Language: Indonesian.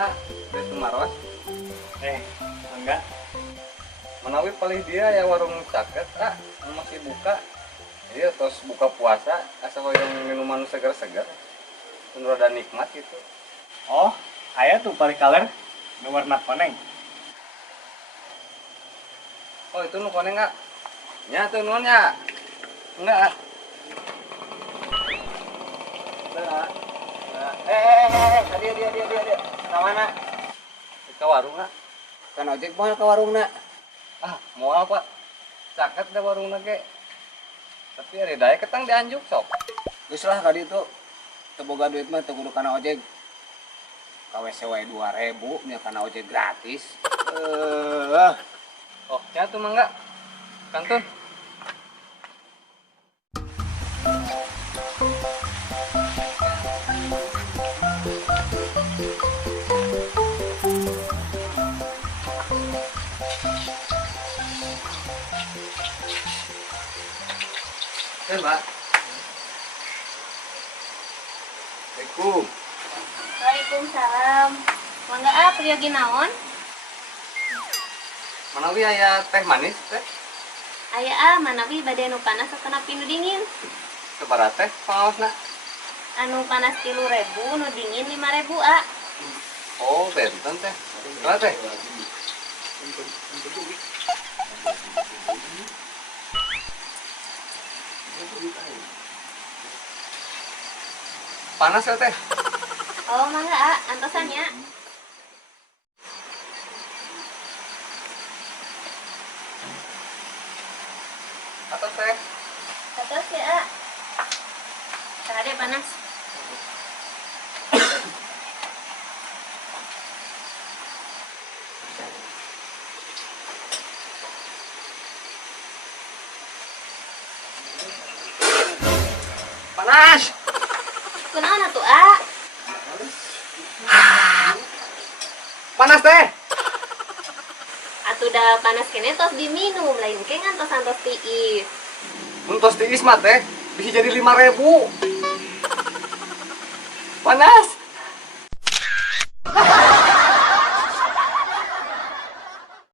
nak itu maros enggak. menawi paling dia ya warung caket masih buka. Iya terus buka puasa asal yang minuman segar-segar menurut dan nikmat gitu. Oh, aya tuh paling kaler nu warna koneng. Oh itu nu koneng nggak? Nya tuh nunya enggak. Dia. Ke mana? Ke warung nak. Kan ojek moal ke warungna. Mau apa? Caket deh warung nage. Tapi ada daya ketang dianjuk sok. Geus lah ka ditu. Teu boga duit mah teu kudu kana ojek. KWC wae 2000 nya kana ojek gratis. Oh, nya tuh mah enggak. Kantun. Mbak. Assalamualaikum. Waalaikumsalam. Mangga priyogi naon? Manawi aya teh manis teh? Aya manawi bade nu panas atau napi nu dingin? Sabaraha teh pangaosna? Anu panas 3.000, nu dingin 5.000 Oh, benten teh. Berapa teh? Panas ya teh? Oh mangga antosannya. Atau teh? Atos ya Tade panas. Panas! Kunaon atuh Panas teh! Atuh da panas kene tos diminum lain ke ngantos tiis. Untuk tiis mah teh bisa jadi 5.000. Panas!